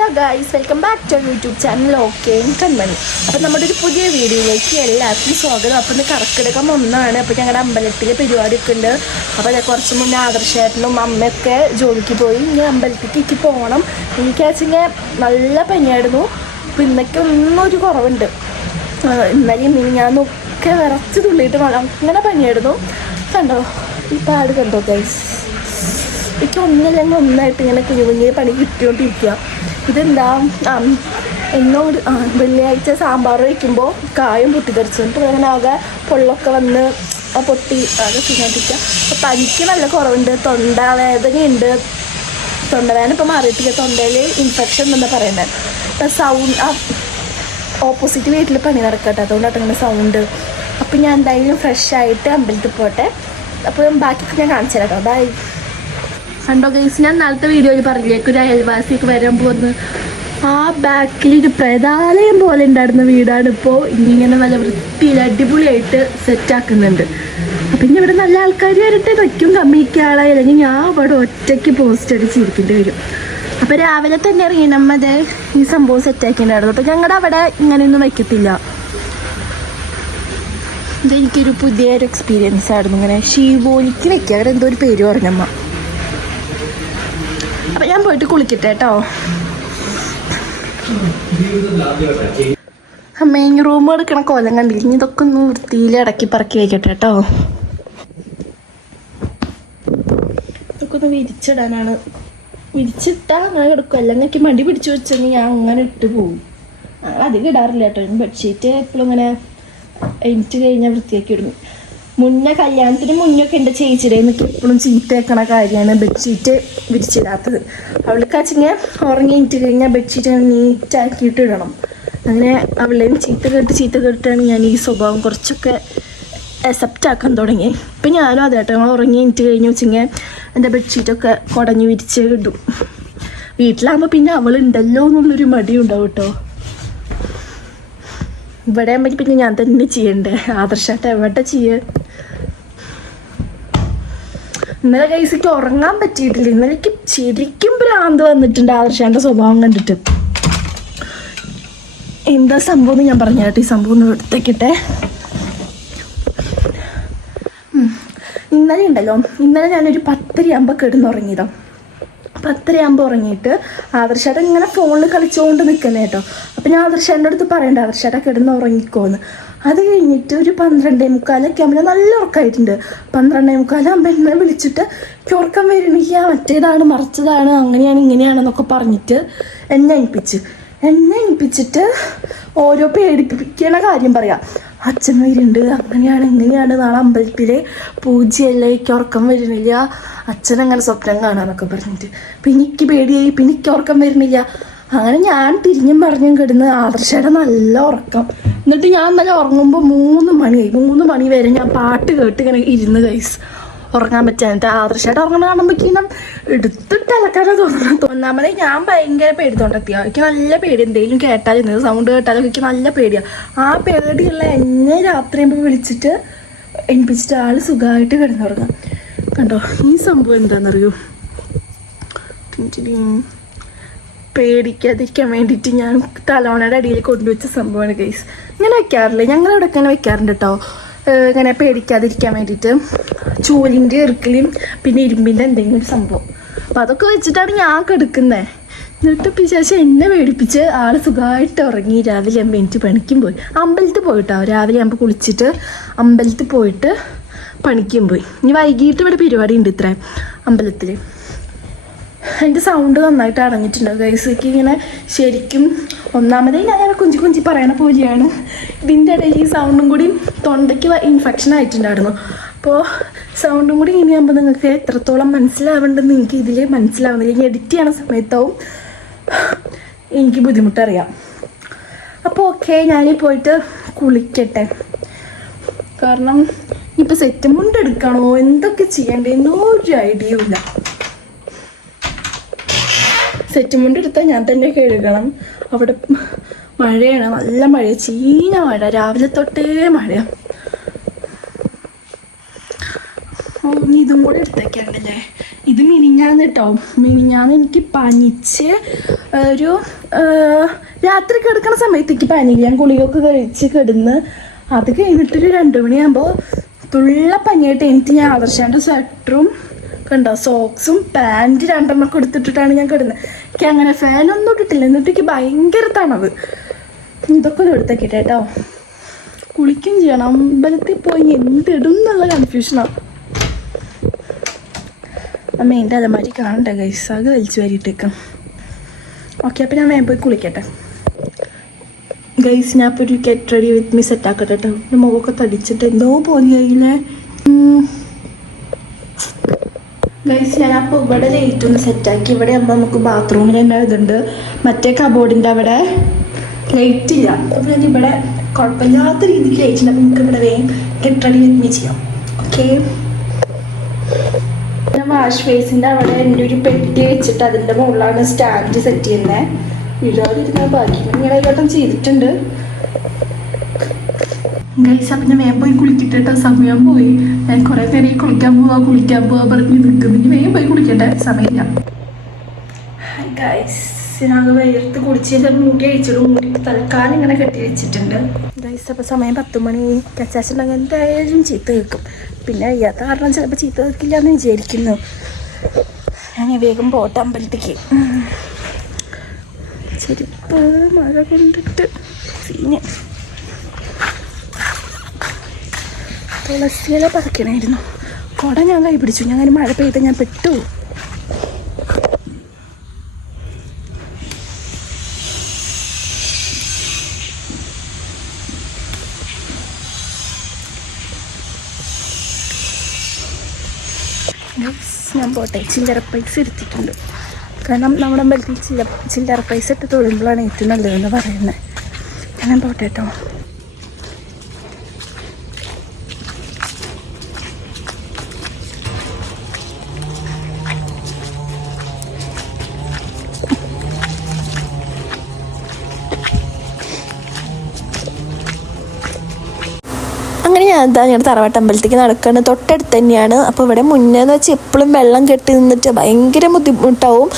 Hello guys welcome back to YouTube channel okay Kanmani appam നമ്മുടെ ഒരു പുതിയ വീഡിയോയിലേക്ക് എല്ലാവർക്കും സ്വാഗതം. അപ്പം ഇന്ന് കർക്കിടകം ഒന്നാണ്. അപ്പം ഞങ്ങളുടെ അമ്പലത്തിലെ പരിപാടിയൊക്കെ ഉണ്ട്. അപ്പോൾ ഞാൻ കുറച്ച് മുന്നേ ആദർശേട്ടനും അമ്മയൊക്കെ ജോലിക്ക് പോയി. ഇനി അമ്പലത്തിലേക്ക് എനിക്ക് പോകണം എനിക്ക് വെച്ചെങ്കിൽ നല്ല പനിയായിരുന്നു. അപ്പം ഇന്നൊക്കെ ഒന്നും ഒരു കുറവുണ്ട്. ഇനി ഞാൻ ഒക്കെ വിറച്ച് തുള്ളിയിട്ട് അങ്ങനെ പനിയായിരുന്നു. കണ്ടോ? ഈ പാട് കണ്ടോ ഗൈസ് എനിക്ക് ഒന്നില്ലെങ്കിൽ ഒന്നായിട്ട് ഇങ്ങനെ കുഞ്ഞു കുഞ്ഞു പണി കിട്ടിയോണ്ടിരിക്കുക ഇതെന്താ? എന്നോട് വെള്ളിയാഴ്ച സാമ്പാർ വയ്ക്കുമ്പോൾ കായം എന്നിട്ട് അങ്ങനെ ആകെ പൊള്ളൊക്കെ വന്ന് പൊട്ടി ആകെ സുഖമായിട്ടിരിക്കുക അപ്പോൾ പനിക്ക് നല്ല കുറവുണ്ട്. തൊണ്ടവേദനയുണ്ട് തൊണ്ടവേദന ഇപ്പോൾ മാറിയിട്ടില്ല. തൊണ്ടയിൽ ഇൻഫെക്ഷൻ എന്നാണ് പറയുന്നത് ഇപ്പം സൗണ്ട് ഓപ്പോസിറ്റ് വീട്ടിൽ പണി നടക്കട്ടെ. അതുകൊണ്ടാണ് അങ്ങനെ സൗണ്ട് അപ്പം ഞാൻ എന്തായാലും ഫ്രഷ് ആയിട്ട് അമ്പലത്തിൽ പോട്ടെ. അപ്പോൾ ബാക്കി ഞാൻ കാണിച്ചു തരാം കേട്ടോ ബൈ കണ്ടോ ഗൈസ് ഞാൻ നാളത്തെ വീഡിയോയിൽ പറഞ്ഞേക്കും ഒരു അയൽവാസിക്ക് വരാൻ പോകുന്നു ആ ബാക്കിൽ ഒരു പ്രതാലയം പോലെ ഉണ്ടായിരുന്ന വീടാണ് ഇപ്പോൾ ഇങ്ങനെ നല്ല വൃത്തിയിൽ അടിപൊളിയായിട്ട് സെറ്റ് ആക്കുന്നുണ്ട്. അപ്പം ഇനി ഇവിടെ നല്ല ആൾക്കാർ വരട്ടെ വയ്ക്കും കമ്മിക്ക് ആളായി. അല്ലെങ്കിൽ ഞാൻ അവിടെ ഒറ്റയ്ക്ക് പോസ്റ്റ് അടിച്ചിരിക്കേണ്ടി വരും. അപ്പോൾ രാവിലെ തന്നെ റീനമ്മത് ഈ സംഭവം സെറ്റ് ആക്കിയിട്ടുണ്ടായിരുന്നു. അപ്പോൾ ഞങ്ങളുടെ അവിടെ ഇങ്ങനെയൊന്നും വയ്ക്കത്തില്ല. ഇതെനിക്കൊരു പുതിയൊരു എക്സ്പീരിയൻസ് ആയിരുന്നു. ഇങ്ങനെ ഷീവോലിക്ക് വെക്കുക അവരെന്തോ ഒരു പേര് പറഞ്ഞമ്മ. അപ്പൊ ഞാൻ പോയിട്ട് കുളിക്കട്ടെ കേട്ടോ. അമ്മേ ഇനി റൂം എടുക്കണ കോലം കണ്ടില്ല? ഇനി ഇതൊക്കെ ഒന്ന് വൃത്തിയിൽ ഇടക്കി പറക്കി വയ്ക്കട്ടെ കേട്ടോ. ഇതൊക്കെ ഒന്ന് വിരിച്ചിടാനാണ്. വിരിച്ചിട്ടാ അങ്ങനെ കിടക്കും. അല്ലെങ്കിൽ മടി പിടിച്ചു വെച്ചെങ്കിൽ ഞാൻ അങ്ങനെ ഇട്ട് പോകും അധികം ഇടാറില്ല കേട്ടോ. ബെഡ്ഷീറ്റ് എപ്പോഴും ഇങ്ങനെ എനിക്ക് കഴിഞ്ഞാൽ വൃത്തിയാക്കി ഇടും. മുന്നേ കല്യാണത്തിന് മുന്നൊക്കെ എന്റെ ചേച്ചിയുടെ എനിക്ക് എപ്പോഴും ചീത്ത വെക്കണ കാര്യമാണ് ബെഡ്ഷീറ്റ് വിരിച്ചിടാത്തത്. അവൾക്ക് അച്ഛനെ ഉറങ്ങിയിട്ട് കഴിഞ്ഞാൽ ബെഡ്ഷീറ്റ് നീറ്റാക്കിയിട്ട് ഇടണം. അങ്ങനെ അവളെയും ചീത്ത കേട്ട് ചീത്ത കേട്ടിട്ടാണ് ഞാൻ ഈ സ്വഭാവം കുറച്ചൊക്കെ അക്സെപ്റ്റ് ആക്കാൻ തുടങ്ങി ഇപ്പം ഞാനും അതെ കേട്ടോ. ഞങ്ങൾ ഉറങ്ങി എനിക്ക് കഴിഞ്ഞ് വെച്ചെങ്കിൽ എന്റെ ബെഡ്ഷീറ്റൊക്കെ കുടഞ്ഞ് വിരിച്ച് ഇടും. വീട്ടിലാകുമ്പോൾ പിന്നെ അവളുണ്ടല്ലോ എന്നുള്ളൊരു മടിയുണ്ടാവും കേട്ടോ. ഇവിടെ ആകുമ്പോൾ പിന്നെ ഞാൻ തന്നെ ചെയ്യണ്ടേ? ആദർശമായിട്ട് എവിടെ ചെയ്യ? ഇന്നലെ കൈസിക്ക് ഉറങ്ങാൻ പറ്റിയിട്ടില്ല. ഇന്നലെ ശരിക്കും ഭ്രാന്ത് വന്നിട്ടുണ്ട് ആദർശാന്റെ സ്വഭാവം കണ്ടിട്ട്. എന്താ സംഭവം എന്ന് ഞാൻ പറഞ്ഞു കേട്ടോ. ഈ സംഭവം ഒന്ന് എടുത്തേക്കട്ടെ. ഇന്നലെ ഉണ്ടല്ലോ. ഇന്നലെ ഞാനൊരു പത്തരയാകുമ്പോൾ കിടന്നുറങ്ങിയതോ. പത്തരയാകുമ്പോൾ ഉറങ്ങിയിട്ട് ആദർശേട്ടൻ ഇങ്ങനെ ഫോണിൽ കളിച്ചുകൊണ്ട് നിൽക്കുന്നത് കേട്ടോ അപ്പം ഞാൻ ആദർശേന്റെ അടുത്ത് പറയണ്ട ആദർശേട്ടൻ കിടന്ന് ഉറങ്ങിക്കോന്ന്. അത് കഴിഞ്ഞിട്ട് ഒരു പന്ത്രണ്ടേ മുക്കാലൊക്കെ ആകുമ്പോൾ നല്ല ഉറക്കമായിട്ടുണ്ട് പന്ത്രണ്ടേ മുക്കാലാകുമ്പോൾ എന്നെ വിളിച്ചിട്ട് "എനിക്ക് ഉറക്കം വരുന്നില്ല മറ്റേതാണ് മറിച്ചതാണ് അങ്ങനെയാണ് ഇങ്ങനെയാണെന്നൊക്കെ പറഞ്ഞിട്ട് എന്നെ അയിപ്പിച്ച് എന്നെ അയിപ്പിച്ചിട്ട് ഓരോ പേടിപ്പിക്കണ കാര്യം പറയാം. അച്ഛൻ വരുന്നുണ്ട്. അങ്ങനെയാണ് ഇങ്ങനെയാണ് നാളെ അമ്പലത്തിലെ പൂജയല്ല എനിക്ക് ഉറക്കം വരുന്നില്ല. അച്ഛൻ അങ്ങനെ സ്വപ്നം കാണാന്നൊക്കെ പറഞ്ഞിട്ട്. അപ്പം എനിക്ക് പേടിയായി. പിന്നെ എനിക്ക് ഉറക്കം വരുന്നില്ല. അങ്ങനെ ഞാൻ തിരിഞ്ഞും പറഞ്ഞും കിടന്ന് ആദർശയുടെ നല്ല ഉറക്കം. എന്നിട്ട് ഞാൻ നല്ല ഉറങ്ങുമ്പോൾ മൂന്ന് മണിയായി മൂന്ന് മണി വരെ ഞാൻ പാട്ട് കേട്ട് ഇങ്ങനെ ഇരുന്ന് കൈസ് ഉറങ്ങാൻ പറ്റാൻ ആദർശമായിട്ട് ഉറങ്ങണ കാണുമ്പോഴേക്കും എടുത്തിട്ട് അലക്കാനെ തുറന്നു ഒന്നാമത് ഞാൻ ഭയങ്കര പേടി തൊണ്ടെത്തിയ എനിക്ക് നല്ല പേടി. എന്തെങ്കിലും കേട്ടാലും എന്തെങ്കിലും സൗണ്ട് കേട്ടാലും എനിക്ക് നല്ല പേടിയാണ് ആ പേടിയുള്ള എന്നെ രാത്രിയാകുമ്പോൾ വിളിച്ചിട്ട് എണിപ്പിച്ചിട്ട് ആൾ സുഖമായിട്ട് കിടന്നുറങ്ങാം. കണ്ടോ? ഈ സംഭവം എന്താണെന്നറിയോ. പേടിക്കാതിരിക്കാൻ വേണ്ടിയിട്ട് ഞാൻ തലോണയുടെ അടിയിൽ കൊണ്ടുവച്ച സംഭവമാണ് ഗൈസ് ഇങ്ങനെ വെക്കാറില്ല? ഞങ്ങളവിടെ ഇങ്ങനെ വെക്കാറുണ്ട് കേട്ടോ ഇങ്ങനെ പേടിക്കാതിരിക്കാൻ വേണ്ടിയിട്ട് ചൂലിന്റെ ഇറുക്കിലും പിന്നെ ഇരുമ്പിന്റെ എന്തെങ്കിലും സംഭവം. അപ്പം അതൊക്കെ വെച്ചിട്ടാണ് ഞാൻ കെടുക്കുന്നത് എന്നിട്ട് പിശാശം എന്നെ പേടിപ്പിച്ച് ആൾ സുഖമായിട്ട് ഉറങ്ങി രാവിലെ ആകുമ്പോൾ എനിക്ക് പണിക്കും പോയി. അമ്പലത്തിൽ പോയിട്ടോ? രാവിലെ ആകുമ്പോൾ കുളിച്ചിട്ട് അമ്പലത്തിൽ പോയിട്ട് പണിക്കും പോയി. ഇനി വൈകിട്ട് ഇവിടെ പരിപാടി ഉണ്ട് ഇത്ര അമ്പലത്തിൽ എന്റെ സൗണ്ട് നന്നായിട്ട് അടഞ്ഞിട്ടുണ്ട്. ഗൈസക്ക് ഇങ്ങനെ ശരിക്കും ഒന്നാമതേ ഞാൻ കുഞ്ചി കുഞ്ചി പറയണ പോലെയാണ്. ഇതിന്റെ ഇടയിൽ ഈ സൗണ്ടും കൂടി തൊണ്ടയ്ക്ക് ഇൻഫെക്ഷൻ ആയിട്ടുണ്ടായിരുന്നു. അപ്പോൾ സൗണ്ടും കൂടി ഇനിയാകുമ്പോൾ നിങ്ങൾക്ക് എത്രത്തോളം മനസ്സിലാവേണ്ടെന്ന് എനിക്ക് ഇതിൽ മനസ്സിലാവുന്നില്ല. ഇനി എഡിറ്റ് ചെയ്യണ സമയത്താവും. എനിക്ക് ബുദ്ധിമുട്ടറിയാം. അപ്പോൾ ഓക്കെ ഞാൻ പോയിട്ട് കുളിക്കട്ടെ. കാരണം ഇപ്പം സെറ്റ് മുണ്ട് എന്തൊക്കെ ചെയ്യണ്ടേന്നോ ഒരു ഐഡിയ ഇല്ല. സെറ്റ് മുണ്ട് എടുത്താൽ ഞാൻ തന്നെ കഴുകണം അവിടെ മഴയാണ് നല്ല മഴ ചീഞ്ഞ മഴ. രാവിലെ തൊട്ടേ മഴ. ഇതും കൂടെ എടുത്തേക്കാണ്ടല്ലേ ഇത് മിനിഞ്ഞാന്ന് കേട്ടോ മിനിഞ്ഞാന്ന് എനിക്ക് പനിച്ച് ഒരു രാത്രി കിടക്കുന്ന സമയത്തേക്ക് പനി ഞാൻ ഗുളികയൊക്കെ കഴിച്ച് കിടന്ന് അത് കഴിഞ്ഞിട്ടൊരു രണ്ടു മണിയാകുമ്പോൾ തുള്ള പനിയായിട്ട് എനിക്ക് ഞാൻ ആദർശാന്റെ സ്വെറ്ററും കണ്ടോ സോക്സും പാന്റ് രണ്ടെണ്ണം എടുത്തിട്ടിട്ടാണ് ഞാൻ കിടന്നത് എനിക്ക് അങ്ങനെ ഫാനൊന്നും ഇട്ടിട്ടില്ല. എന്നിട്ട് എനിക്ക് ഭയങ്കര തണവ്. ഇതൊക്കെ ഒന്ന് എടുത്തേക്കിട്ടെ കേട്ടോ. കുളിക്കും ചെയ്യണം. അമ്പലത്തിൽ പോയി എന്തിടും എന്നുള്ള കൺഫ്യൂഷനാണ് അമ്മ എന്റെ അതേമാതിരി കാണണ്ട ഗൈസ് അത് വലിച്ചു വരിയിട്ടേക്കാം. ഓക്കെ അപ്പം ഞാൻ വേഗം പോയി കുളിക്കട്ടെ. ഗൈസ് ഞാൻ ഇപ്പോൾ ഒരു get ready with me set ആക്കട്ടെ കേട്ടോ. മുഖമൊക്കെ തടിച്ചിട്ട് എന്തോ പോലെയായില്ലേ ഗൈസ് ഞാൻ അപ്പോൾ ഇവിടെ ലൈറ്റ് ഒന്ന് സെറ്റാക്കി ഇവിടെ ആകുമ്പോൾ നമുക്ക് ബാത്റൂമിൽ തന്നെ ഇതുണ്ട്. മറ്റേ കബോർഡിന്റെ അവിടെ ലൈറ്റ് ഇല്ല. അപ്പോൾ ഞാൻ ഇവിടെ കുഴപ്പമില്ലാത്ത രീതിക്ക് ലൈറ്റ് ഉണ്ട് അപ്പോൾ നമുക്ക് ഇവിടെ വേഗം ഗെറ്റ് റെഡി വരുന്ന ചെയ്യാം. ഓക്കെ ഞാൻ വാഷ് ബേസിന്റെ അവിടെ എന്റെ ഒരു പെട്ടി വെച്ചിട്ട് അതിന്റെ മുകളിലാണ് സ്റ്റാൻഡ് സെറ്റ് ചെയ്യുന്നത് ഇടാതിരുന്ന ബാക്കി. ഇങ്ങനെ വട്ടം ചെയ്തിട്ടുണ്ട്. ഗൈസ് അപ്പം ഞാൻ വേഗം പോയി കുളിക്കട്ടെ സമയം പോയി. ഞാൻ കുറേ ഈ കുളിക്കാൻ പോവാ കുളിക്കാൻ പോവാ പറഞ്ഞ് നിൽക്കുന്നു ഇനി വേഗം പോയി കുളിക്കട്ടെ. സമയമില്ല. ഗൈസ് കുടിച്ച് മൂടി അഴിച്ചിടും. മൂടി തൽക്കാലം ഇങ്ങനെ കെട്ടി വെച്ചിട്ടുണ്ട്. ഗൈസ് അപ്പോൾ സമയം പത്ത് മണി. കച്ചാച്ചുണ്ടെങ്കിൽ എന്തായാലും ചീത്ത കേൾക്കും. പിന്നെ അയ്യാത്ത കാരണം ചിലപ്പോൾ ചീത്ത കേൾക്കില്ല എന്ന് വിചാരിക്കുന്നു. ഞാൻ വേഗം പോട്ടെ അമ്പലത്തേക്ക് ചെരുപ്പ് മഴ കൊണ്ടിട്ട്. സീന് തുളസിയില പറിക്കണമായിരുന്നു കുട ഞാൻ കൈ പിടിച്ചു. ഞാൻ മഴ പെയ്ത് ഞാൻ പെട്ടു. ഞാൻ പോട്ടെ. ചില്ലറ പൈസ എടുത്തിട്ടുണ്ട്. കാരണം നമ്മുടെ അമ്പലത്തിൽ ചില്ല ചില്ലറ പൈസ ഇട്ട് തൊഴുമ്പോഴാണ് ഏറ്റവും നല്ലതെന്ന് പറയുന്നത്. ഞാൻ പോട്ടെ കേട്ടോ. എന്താ ഞങ്ങളുടെ തറവാട്ട് അമ്പലത്തേക്ക് നടക്കുന്നത് തൊട്ടടുത്ത് തന്നെയാണ്. അപ്പോൾ ഇവിടെ മുന്നേ എന്ന് വെച്ചാൽ എപ്പോഴും വെള്ളം കെട്ടി നിന്നിട്ട് ഭയങ്കര ബുദ്ധിമുട്ടാവും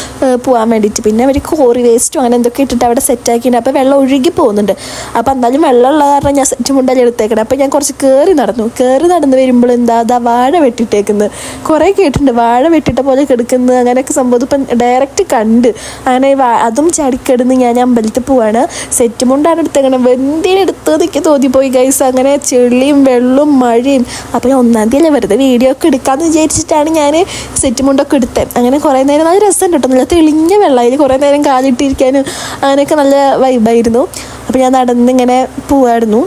പോകാൻ വേണ്ടിയിട്ട്. പിന്നെ അവർ കോറി വേസ്റ്റും അങ്ങനെ എന്തൊക്കെ ഇട്ടിട്ട് അവിടെ സെറ്റാക്കിയിട്ടുണ്ട് അപ്പോൾ വെള്ളം ഒഴുകി പോകുന്നുണ്ട്. അപ്പോൾ എന്തായാലും വെള്ളമുള്ള കാരണം ഞാൻ സെറ്റ് മുണ്ടല്ലേ എടുത്തേക്കണം. അപ്പോൾ ഞാൻ കുറച്ച് കയറി നടന്നു. കയറി നടന്ന് വരുമ്പോൾ എന്താ അതാ വാഴ വെട്ടിട്ടേക്കുന്നത് കുറേ കേട്ടിട്ടുണ്ട്. വാഴ വെട്ടിട്ട പോലെ കിടക്കുന്നത് അങ്ങനെയൊക്കെ സംഭവം ഇപ്പം ഡയറക്റ്റ് കണ്ട്. അങ്ങനെ അതും ചടിക്കെടുന്ന് ഞാൻ അമ്പലത്തിൽ പോവാണ്. സെറ്റ് മുണ്ടാണ് എടുത്തേക്കണം. എന്തിനെടുത്ത് എനിക്ക് തോന്നിപ്പോയി ഗൈസ് അങ്ങനെ ചെളിയും വെള്ളവും മഴയും. അപ്പോൾ ഒന്നാം തീയതി വെറുതെ വീഡിയോ ഒക്കെ എടുക്കാമെന്ന് വിചാരിച്ചിട്ടാണ് ഞാൻ സെറ്റ് മുണ്ടൊക്കെ എടുത്തത്. അങ്ങനെ കുറേ നേരം നല്ല രസം കിട്ടും. നല്ല തെളിഞ്ഞ വെള്ളത്തിൽ കുറേ നേരം കാലിട്ടിരിക്കാനും അങ്ങനെയൊക്കെ നല്ല വൈബായിരുന്നു അപ്പോൾ ഞാൻ നടന്നിങ്ങനെ പോവായിരുന്നു.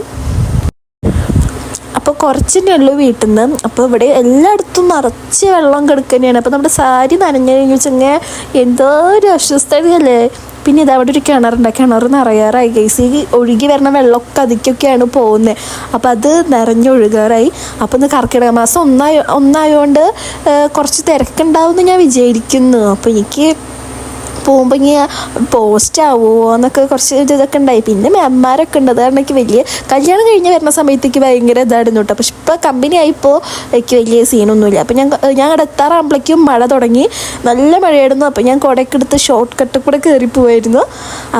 അപ്പോൾ കുറച്ചേ ഉള്ളൂ വീട്ടിൽ നിന്ന് അപ്പോൾ ഇവിടെ എല്ലായിടത്തും നിറച്ച് വെള്ളം കിടക്കുന്നതാണ് അപ്പോൾ നമ്മുടെ സാരി നനഞ്ഞു കഴിഞ്ഞു വെച്ചെങ്കിൽ എന്തോ ഒരു അസ്വസ്ഥതയല്ലേ? പിന്നെ ഇത് അവിടെ ഒരു കിണറുണ്ട്. കിണർ നിറയാറായി ഗൈസ് ഈ ഒഴുകി വരുന്ന വെള്ളമൊക്കെ അതിക്കൊക്കെയാണ് പോകുന്നത് അപ്പോൾ അത് നിറഞ്ഞൊഴുകാറായി അപ്പോൾ ഇന്ന് കർക്കിടക മാസം ഒന്നായ ഒന്നായതുകൊണ്ട് കുറച്ച് തിരക്കുണ്ടാവും എന്ന് ഞാൻ വിചാരിക്കുന്നു. അപ്പോൾ എനിക്ക് പോകുമ്പോൾ ഇങ്ങനെ പോസ്റ്റ് ആവുമോ എന്നൊക്കെ കുറച്ച് ഇതൊക്കെ ഉണ്ടായി. പിന്നെ മാമ്മാരൊക്കെ ഉണ്ട്. അതാണ് എനിക്ക് വലിയ കല്യാണം കഴിഞ്ഞ് വരുന്ന സമയത്തേക്ക് ഭയങ്കര ഇതായിരുന്നു കേട്ടോ. പക്ഷെ ഇപ്പോൾ കമ്പനി ആയിപ്പോൾ എനിക്ക് വലിയ സീനൊന്നുമില്ല അപ്പോൾ ഞാൻ ഞാൻ അവിടെ എത്താറാകുമ്പോഴേക്കും മഴ തുടങ്ങി. നല്ല മഴയായിരുന്നു. അപ്പോൾ ഞാൻ കുടയൊക്കെ എടുത്ത് ഷോർട്ട് കട്ട് കൂടെ കയറി പോവായിരുന്നു.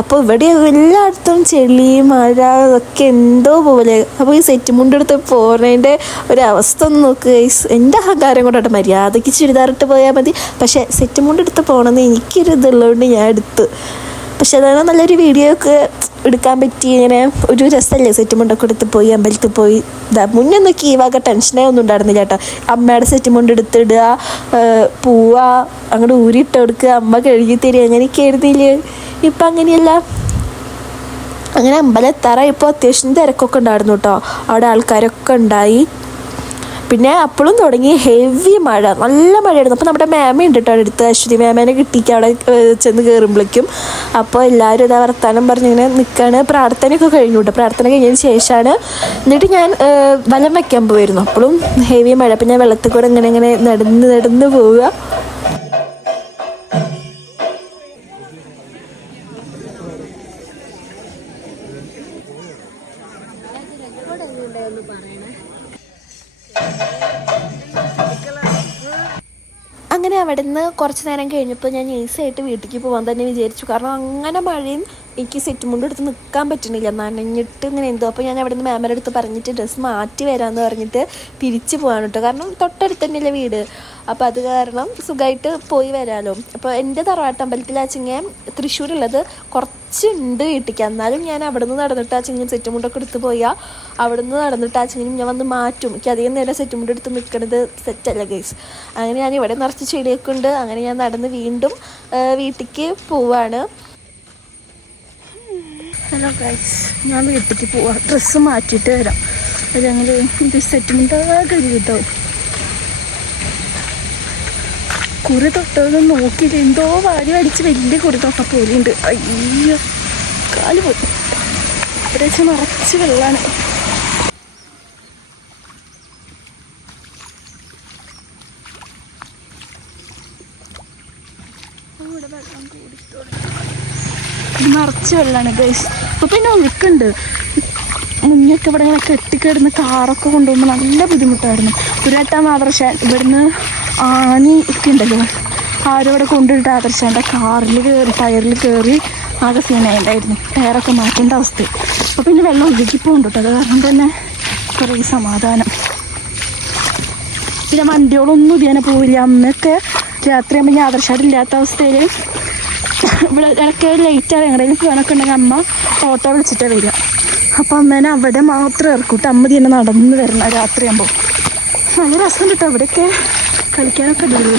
അപ്പോൾ ഇവിടെ എല്ലായിടത്തും ചെളി മഴ ഇതൊക്കെ എന്തോ പോലെ. അപ്പോൾ ഈ സെറ്റ് മുണ്ടെടുത്ത് പോകുന്നതിന്റെ ഒരു അവസ്ഥ ഒന്ന് നോക്ക് ഗൈസ് എന്റെ അഹങ്കാരം കൊണ്ടായിട്ട് മര്യാദയ്ക്ക് ചുരിദാറിട്ട് പോയാൽ മതി. പക്ഷേ സെറ്റ് മുണ്ടെടുത്ത് പോകണമെന്ന് എനിക്കൊരു ഇതുള്ളതുകൊണ്ട് ഞാൻ എടുത്ത്. പക്ഷെ അതാണ് നല്ലൊരു വീഡിയോ ഒക്കെ എടുക്കാൻ പറ്റി. ഇങ്ങനെ ഒരു രസമല്ലേ സെറ്റ് മുണ്ടൊക്കെ എടുത്ത് പോയി അമ്പലത്തിൽ പോയി. ഇതാ മുന്നേ നോക്കി ഈ വക ടെൻഷനേ ഒന്നും ഉണ്ടായിരുന്നില്ല കേട്ടോ. അമ്മയുടെ സെറ്റ് മുണ്ട് എടുത്തിടുക പൂവ അങ്ങോട്ട് ഊരിയിട്ട് കൊടുക്കുക അമ്മ കഴുകി തരിക അങ്ങനെയൊക്കെ ആയിരുന്നില്ലേ? ഇപ്പം അങ്ങനെയല്ല. അങ്ങനെ അമ്പലത്തറ ഇപ്പോൾ അത്യാവശ്യം തിരക്കൊക്കെ ഉണ്ടായിരുന്നു കേട്ടോ. അവിടെ ആൾക്കാരൊക്കെ ഉണ്ടായി. പിന്നെ അപ്പോഴും തുടങ്ങി ഹെവി മഴ. നല്ല മഴയായിരുന്നു. അപ്പോൾ നമ്മുടെ മാമ ഉണ്ട് കേട്ടോ അടുത്ത്. അശ്വതി മാമേനെ കിട്ടിക്ക് അവിടെ ചെന്ന് കയറുമ്പോഴേക്കും അപ്പോൾ എല്ലാവരും ഇതാ വർത്താനം പറഞ്ഞിങ്ങനെ നിൽക്കുകയാണ് പ്രാർത്ഥനയൊക്കെ കഴിഞ്ഞു കേട്ടോ. പ്രാർത്ഥന കഴിഞ്ഞതിന് ശേഷമാണ് എന്നിട്ട് ഞാൻ വലം വയ്ക്കാൻ പോയിരുന്നു. അപ്പോഴും ഹെവി മഴ. പിന്നെ വെള്ളത്തിൽ കൂടെ ഇങ്ങനെ ഇങ്ങനെ നടന്ന് നടന്ന് പോവുക. കുറച്ച് നേരം കഴിഞ്ഞപ്പോൾ ഞാൻ ഈസിയായിട്ട് വീട്ടിലേക്ക് പോകാൻ തന്നെ വിചാരിച്ചു. കാരണം അങ്ങനെ മഴയും എനിക്ക് സെറ്റ് മുണ്ട് എടുത്ത് നിൽക്കാൻ പറ്റുന്നില്ല. നനഞ്ഞിട്ട് ഇങ്ങനെ എന്തോ. അപ്പോൾ ഞാൻ അവിടെ നിന്ന് മാമയുടെ അടുത്ത് പറഞ്ഞിട്ട് ഡ്രസ്സ് മാറ്റി വരാമെന്ന് പറഞ്ഞിട്ട് തിരിച്ച് പോകാൻ കേട്ടോ കാരണം തൊട്ടടുത്ത് തന്നെയല്ലേ വീട്. അപ്പോൾ അത് കാരണം സുഖമായിട്ട് പോയി വരാമല്ലോ അപ്പോൾ എന്റെ തറവാട്ടമ്പലത്തിലാച്ചെങ്കിൽ തൃശ്ശൂരുള്ളത്. കുറച്ചുണ്ട് വീട്ടിലേക്ക് എന്നാലും ഞാൻ അവിടെ നിന്ന് നടന്നിട്ട് ആ സെറ്റ് മുണ്ടൊക്കെ എടുത്ത് പോയാൽ അവിടെ നിന്ന് നടന്നിട്ട് ആ ഞാൻ വന്ന് മാറ്റും. എനിക്ക് അധികം നേരം സെറ്റ് മുണ്ട് എടുത്ത് നിൽക്കുന്നത് സെറ്റല്ല ഗൈസ് അങ്ങനെ ഞാൻ ഇവിടെ നിറച്ച് ചെടിയൊക്കെ ഉണ്ട്. അങ്ങനെ ഞാൻ നടന്ന് വീണ്ടും ആ, വീട്ടിലേക്ക് പോവാണ്. ഹലോ ഗൈസ് ഞാൻ വീട്ടിലേക്ക് പോവാം. ഡ്രസ്സ് മാറ്റിയിട്ട് വരാം. അതങ്ങനെ ഇത് സെറ്റിമെന്റ് ഇതാവും കുറി തൊട്ടതൊന്നും നോക്കിയില്ല. എന്തോ വാരി അടിച്ച് വലിയ കുറി തൊട്ട പോലെയുണ്ട് അയ്യോ കാൽ പോയി. ഇവിടെ വെച്ച് നിറച്ച് വെള്ളമാണ്. ഇവിടെ വെള്ളം കൂടി തുടങ്ങി നിറച്ച് വെള്ളമാണ് ഗൈസ് അപ്പോൾ പിന്നെ ഒഴുക്കുണ്ട് മുന്നൊക്കെ ഇവിടെ ഇങ്ങനെ കെട്ടിക്കിടന്ന് കാറൊക്കെ കൊണ്ടുപോകുമ്പോൾ നല്ല ബുദ്ധിമുട്ടായിരുന്നു. ഒരു വട്ടം ആദർശ ഇവിടുന്ന് ആനി ഒക്കെ ഉണ്ടല്ലോ. ആരും ഇവിടെ കൊണ്ടുപോയിട്ട് ആദർശാന്റെ കാറിൽ കയറി ടയറിൽ കയറി ആകെ സീനായിട്ടുണ്ടായിരുന്നു ടയറൊക്കെ മാറ്റേണ്ട അവസ്ഥ. അപ്പോൾ പിന്നെ വെള്ളം ഒഴുകി പോകുന്നുണ്ട് കേട്ടോ അത് കാരണം തന്നെ കുറേ സമാധാനം. പിന്നെ വണ്ടികളൊന്നും ഇതിനെ പോവില്ല അമ്മയൊക്കെ രാത്രിയാകുമ്പോൾ ആദർശാടില്ലാത്ത അവസ്ഥയിൽ ഇവിടെ ഇടയ്ക്ക് ലേറ്റ് ആയി എങ്ങനെയും പോകാനൊക്കെ അമ്മ ഓട്ടോ വിളിച്ചിട്ട് വരിക. അപ്പം അമ്മേനെ അവിടെ മാത്രം ഇറക്കൂട്ട് അമ്മ തന്നെ നടന്ന് വരണം. രാത്രിയാകുമ്പോൾ നല്ല രസം കിട്ടും അവിടെയൊക്കെ കളിക്കാനൊക്കെ ഉണ്ടല്ലോ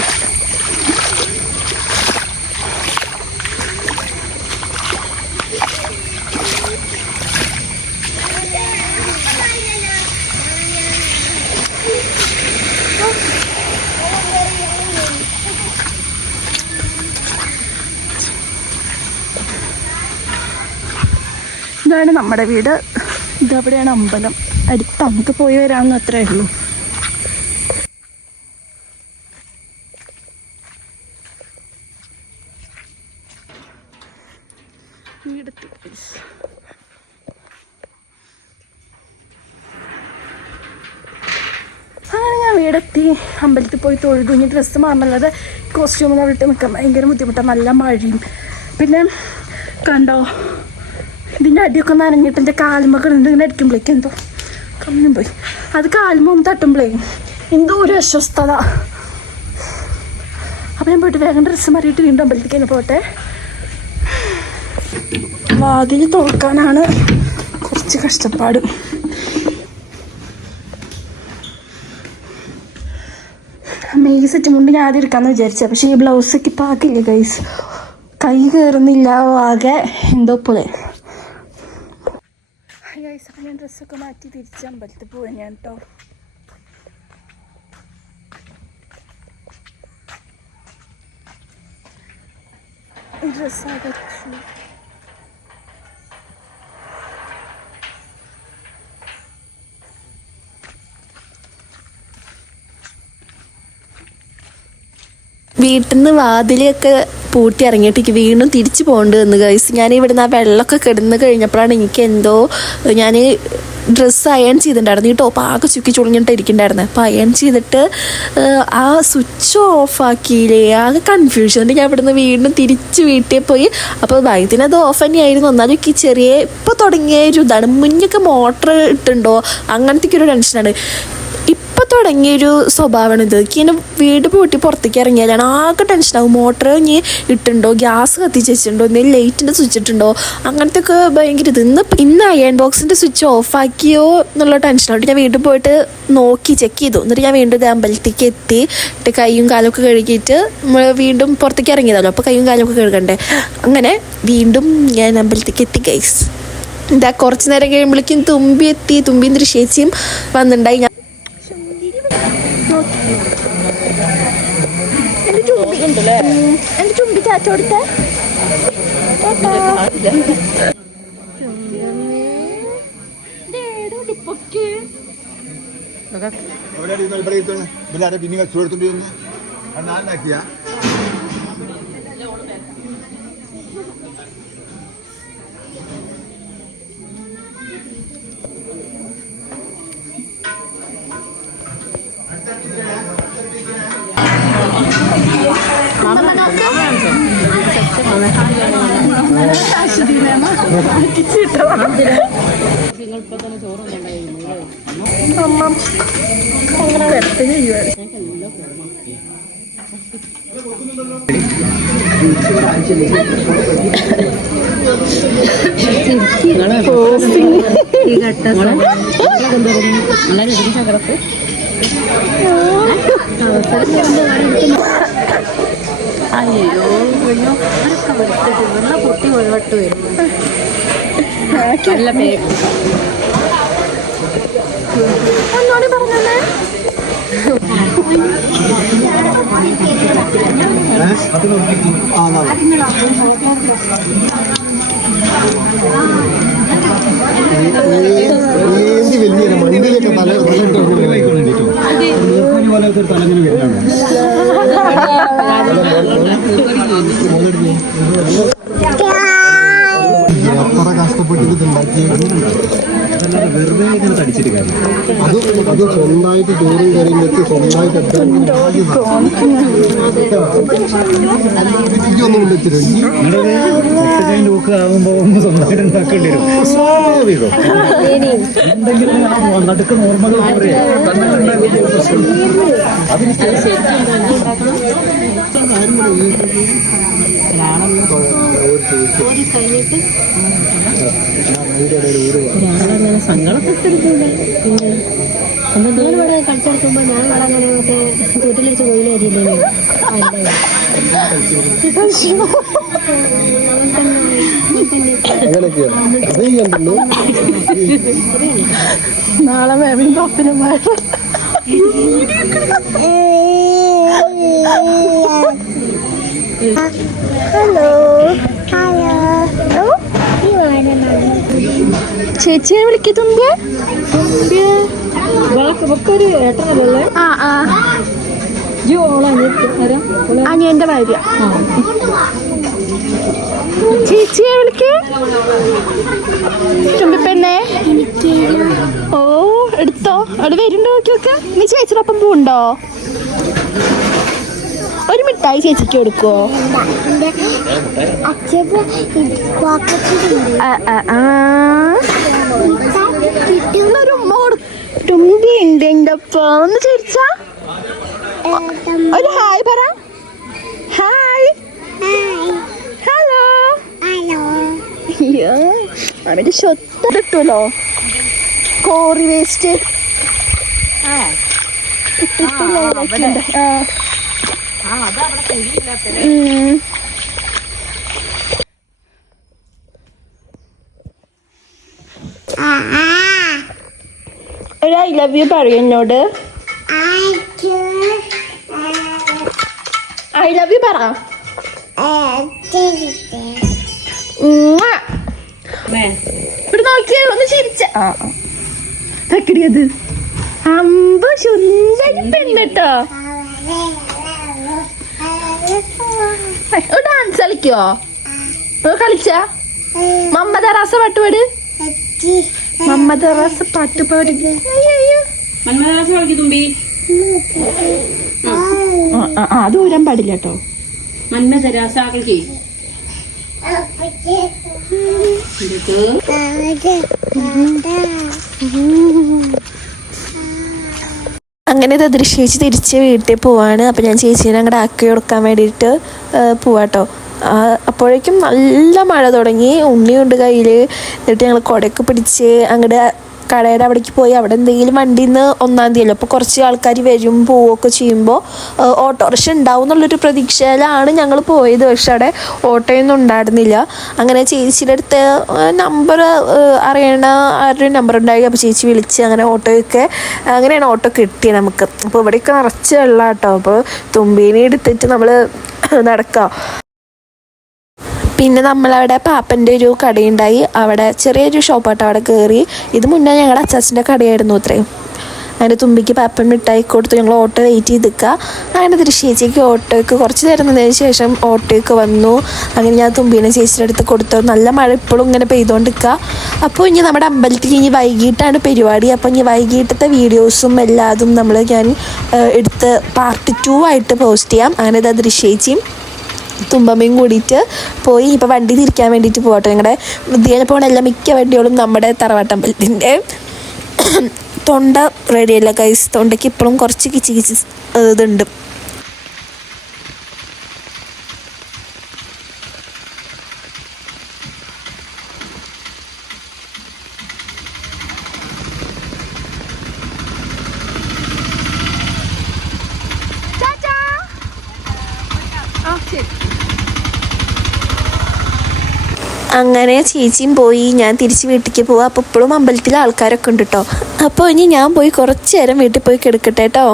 ഇതാണ് നമ്മുടെ വീട്. ഇതവിടെയാണ് അമ്പലം. അടുത്ത് നമുക്ക് പോയി വരാമെന്ന് അത്രേ ഉള്ളൂ. വീടെത്തി. അമ്പലത്തിൽ പോയി തൊഴുതു. ഇനി ഡ്രസ്സ് മാറുന്നത് കോസ്റ്റ്യൂം വിട്ട് നിൽക്കാൻ ഭയങ്കര ബുദ്ധിമുട്ടാണ് നല്ല മഴയും. പിന്നെ കണ്ടോ? ഇതിന്റെ അടിയൊക്കെ നനഞ്ഞിട്ട് എന്റെ കാലുമൊക്കെ ഇങ്ങനെ അടിക്കുമ്പോഴേക്കും എന്തോ കമ്മിയും പോയി. അത് കാലുമ്പോ ഒന്ന് തട്ടുമ്പോഴേ എന്തോ ഒരു അസ്വസ്ഥത. അപ്പം ഞാൻ പോയിട്ട് വേഗം ഡ്രസ്സ് മാറിയിട്ട് വീണ്ടും അമ്പലത്തിലേക്ക് പോട്ടെ. വാതിൽ തുറക്കാനാണ് കുറച്ച് കഷ്ടപ്പാട്. മെയ് സെറ്റ് മുണ്ട് ഞാൻ ആദ്യം എടുക്കാമെന്ന് വിചാരിച്ചത്. പക്ഷേ ഈ ബ്ലൗസൊക്കെ ആക്കില്ല ഗൈസ് കൈ കയറുന്നില്ല ആകെ എന്തോ പോലെ. ഡ്രസ്സൊക്കെ മാറ്റി തിരിച്ച് അമ്പലത്തിൽ പോവാൻ ഞാൻ കേട്ടോ ഡ്രസ്സാകെ വീട്ടിൽ നിന്ന് വാതിലൊക്കെ പൂട്ടി ഇറങ്ങിയിട്ട് വീണ്ടും തിരിച്ചു പോകേണ്ടി വന്നു ഗൈസ് ഞാൻ ഇവിടുന്ന് ആ വെള്ളമൊക്കെ കിടന്ന് കഴിഞ്ഞപ്പോഴാണ് എനിക്ക് എന്തോ ഞാൻ ഡ്രസ്സ് അയൺ ചെയ്തിട്ടുണ്ടായിരുന്നു. ഈ ടോപ്പ് ആകെ ചുക്കി ചുളിഞ്ഞിട്ട് ഇരിക്കുന്നുണ്ടായിരുന്നു. അപ്പോൾ അയൺ ചെയ്തിട്ട് ആ സ്വിച്ച് ഓഫാക്കിയില്ലേ ആകെ കൺഫ്യൂഷൻ ഞാൻ ഇവിടുന്ന് വീണ്ടും തിരിച്ച് വീട്ടിൽ പോയി. അപ്പോൾ വൈദ്യുതി അത് ഓഫ് തന്നെയായിരുന്നു. എന്നാലും എനിക്ക് ചെറിയ ഇപ്പോൾ തുടങ്ങിയ ഒരു ഇതാണ്. മുന്നൊക്കെ മോട്ടർ ഇട്ടുണ്ടോ? അങ്ങനത്തെ ഒരു ടെൻഷനാണ് തുടങ്ങിയൊരു സ്വഭാവമാണ് ഇത്. ഇങ്ങനെ വീട് പൂട്ടി പുറത്തേക്ക് ഇറങ്ങിയാലാണ് ആകെ ടെൻഷനാകും മോട്ടർ ഇനി ഇട്ടുണ്ടോ ഗ്യാസ് കത്തിച്ച് വെച്ചിട്ടുണ്ടോ എന്തെങ്കിലും ലൈറ്റിന്റെ സ്വിച്ച് ഇട്ടുണ്ടോ അങ്ങനത്തെ ഒക്കെ ഭയങ്കര ഇത്. ഇന്ന് ഇന്ന് അയൺ ബോക്സിന്റെ സ്വിച്ച് ഓഫാക്കിയോ എന്നുള്ള ടെൻഷനായിട്ട് ഞാൻ വീട്ടിൽ പോയിട്ട് നോക്കി ചെക്ക് ചെയ്തു. എന്നിട്ട് ഞാൻ വീണ്ടും ഇത് അമ്പലത്തേക്ക് എത്തി. എന്നിട്ട് കൈയും കാലും ഒക്കെ കഴുകിയിട്ട് നമ്മൾ വീണ്ടും പുറത്തേക്ക് ഇറങ്ങിയതല്ലോ അപ്പോൾ കൈയും കാലും ഒക്കെ കഴുകണ്ടേ? അങ്ങനെ വീണ്ടും ഞാൻ അമ്പലത്തേക്ക് എത്തി ഗൈസ് എന്താ കുറച്ച് നേരം കഴിയുമ്പോഴേക്കും തുമ്പി എത്തി. തുമ്പിയും ദൃശ്യേച്ചിയും വന്നിട്ടുണ്ടായി എന്റെ ചുംബി ഉണ്ടല്ലേ എന്റെ ചുംബി ചാച്ച കൊടുത്തേ. പിന്നെ ആരെ അത് ചൂടെടുത്തോണ്ടിരുന്ന് ഈ ഘട്ട വളരെ ശകരത്ത് അയ്യോ അയ്യോ. അതൊക്കെ വെളുത്തിട്ട് വെള്ളം പൊട്ടി വെള്ളട്ട് വരും. നല്ല പേര് ഒന്നോടി പറഞ്ഞേ ഏന്തി വലിയ മണ്ടിയിലൊക്കെ തല തലയിട്ട് എത്ര കഷ്ടപ്പെട്ട് ഇത് വെറുതെ ഇങ്ങനെ തടിച്ചിട്ട് കാര്യം. അത് അത് സ്വന്തമായിട്ട് ചോറും കറിയും വെച്ച് സ്വന്തമായിട്ട് ഒന്നും വെച്ചിട്ട് എക്സസൈൻ ലൂക്ക് ആകുമ്പോ ഒന്ന് സ്വന്തമായിട്ട് ഉണ്ടാക്കേണ്ടി വരും. സ്വാഭാവികം. എന്തെങ്കിലും നടുക്ക് നോർമൽ ഒരു കഴിഞ്ഞിട്ട് ഒരാളങ്ങനെ സങ്കടപ്പെട്ടെടുക്കില്ല പിന്നെ അപ്പം ഇവിടെ കളിച്ചെടുക്കുമ്പോൾ ഞാൻ ഇവിടെ അങ്ങനെ മറ്റേ വീട്ടിലിരിച്ച് കോയിൽ വരില്ലേ അങ്ങനെയൊക്കെയാണ് അത് കണ്ടല്ലോ? നാളെ വേവിൻ പപ്പിനും ഹലോ ഹലോ ചേച്ചിയെ വിളിക്കുന്നുണ്ട്? ഒരു ഏട്ടനല്ലേ? ആ ആ. അനിയന്റെ ഭാര്യ. ചേച്ചിയെ വിളിക്കേ. തുമ്പിപ്പെണ്ണേ ഓ എടുത്തോ? അവിടെ വരുന്നുണ്ടോ നോക്കി നോക്ക നീ ചേച്ചിയുടെ ഒപ്പം പോണ്ടോ ഒരു മിഠായി ചേച്ചിക്ക് കൊടുക്കോ ഉമ്മ എന്റെ ഒപ്പം ഒന്ന് ഒരു ഹായ് പറ. ഹായ്. ഹലോ. അയ്യോ അവന്റെ സ്വത്ത് കിട്ടുമല്ലോ കോറി വേസ്റ്റ്. ഒരു ഐ ലവ് യു പറയൂ എന്നോട്. ഐ ലവ് യു പറ. ഇവിടെ നോക്കിയേ ഒന്ന് ചിരിച്ച. ആ. തക്കടിയത് അമ്പ സുന്ദരി പെണ്ണിട്ടോ ഡാൻസ് കളിക്കോ കളിച്ച മമ്മ തറാസ പാട്ട് പാട് മമ്മ തറാസ പാട്ട് പാടി ആ, അത് ഊരാൻ പാടില്ല കേട്ടോ മന്മദരാസ കളിക്കേ അങ്ങനെ ഇത് ദൃശ്യേച്ചി തിരിച്ച് വീട്ടിൽ പോവാണ്. അപ്പോൾ ഞാൻ ചേച്ചീനെ അങ്ങോട്ട് ആക്കി കൊടുക്കാൻ വേണ്ടിയിട്ട് പോവാട്ടോ അപ്പോഴേക്കും നല്ല മഴ തുടങ്ങി. ഉണ്ണിയുണ്ട് കയ്യിൽ എന്നിട്ട് ഞങ്ങൾ കുടയൊക്കെ പിടിച്ച് അങ്ങോട്ട് കടയുടെ അവിടേക്ക് പോയി. അവിടെ എന്തെങ്കിലും വണ്ടിയിൽ നിന്ന് ഒന്നാം തീയതി അപ്പോൾ കുറച്ച് ആൾക്കാർ വരും പോവുകയൊക്കെ ചെയ്യുമ്പോൾ ഓട്ടോറിക്ഷ ഉണ്ടാവും എന്നുള്ളൊരു പ്രതീക്ഷയിലാണ് ഞങ്ങൾ പോയത്. പക്ഷെ അവിടെ ഓട്ടോയൊന്നും ഉണ്ടായിരുന്നില്ല. അങ്ങനെ ചേച്ചിയുടെ അടുത്ത് നമ്പർ അറിയണ ആരുടെ നമ്പർ ഉണ്ടായി. അപ്പോൾ ചേച്ചി വിളിച്ച് അങ്ങനെ ഓട്ടോയൊക്കെ അങ്ങനെയാണ് ഓട്ടോ കിട്ടിയത് നമുക്ക്. അപ്പോൾ ഇവിടെയൊക്കെ നിറച്ച് വെള്ളം കേട്ടോ അപ്പോൾ തുമ്പീനെ എടുത്തിട്ട് നമ്മൾ നടക്കാം. പിന്നെ നമ്മളവിടെ പാപ്പന്റെ ഒരു കടയുണ്ടായി. അവിടെ ചെറിയൊരു ഷോപ്പായിട്ട് അവിടെ കയറി ഇത് മുന്നേ ഞങ്ങളുടെ അച്ചാച്ചന്റെ കടയായിരുന്നു അത്രയും. അങ്ങനെ തുമ്പിക്ക് പാപ്പൻ മിഠായി കൊടുത്ത്. ഞങ്ങൾ ഓട്ടോ വെയിറ്റ് ചെയ്ത് നിൽക്കുക അങ്ങനെ തൃശ്ശേച്ചിക്ക് ഓട്ടോയ്ക്ക് കുറച്ച് നേരം നിന്നതിന് ശേഷം ഓട്ടോയ്ക്ക് വന്നു. അങ്ങനെ ഞാൻ തുമ്പീനെ ചേച്ചിയുടെ അടുത്ത് കൊടുത്തു. നല്ല മഴ ഇപ്പോഴും ഇങ്ങനെ പെയ്തുകൊണ്ട് നിൽക്കുക അപ്പോൾ ഇനി നമ്മുടെ അമ്പലത്തിൽ ഇനി വൈകിട്ടാണ് പരിപാടി. അപ്പോൾ ഇനി വൈകിട്ടത്തെ വീഡിയോസും എല്ലാതും നമ്മൾ ഞാൻ എടുത്ത് പാർട്ട് ടു ആയിട്ട് പോസ്റ്റ് ചെയ്യാം. അങ്ങനെ ദൃശ്യേച്ചിയും തുമ്പമ്മയും കൂടിയിട്ട് പോയി. ഇപ്പോൾ വണ്ടി തിരിക്കാൻ വേണ്ടിയിട്ട് പോകട്ടെ ഞങ്ങളുടെ ഇതിനെ പോകണ മിക്ക വണ്ടികളും നമ്മുടെ തറവാട്ടമ്പലത്തിന്റെ തൊണ്ട റെഡിയല്ല കൈസ് തൊണ്ടയ്ക്ക് ഇപ്പോഴും കുറച്ച് കിച്ച് കിച്ച് ഇതുണ്ട്. അങ്ങനെ ചേച്ചിയും പോയി. ഞാൻ തിരിച്ച് വീട്ടിലേക്ക് പോവാം. അപ്പോൾ ഇപ്പോഴും അമ്പലത്തിലെ ആൾക്കാരൊക്കെ ഉണ്ട് കേട്ടോ അപ്പോൾ ഇനി ഞാൻ പോയി കുറച്ച് നേരം വീട്ടിൽ പോയി കിടക്കട്ടെ കേട്ടോ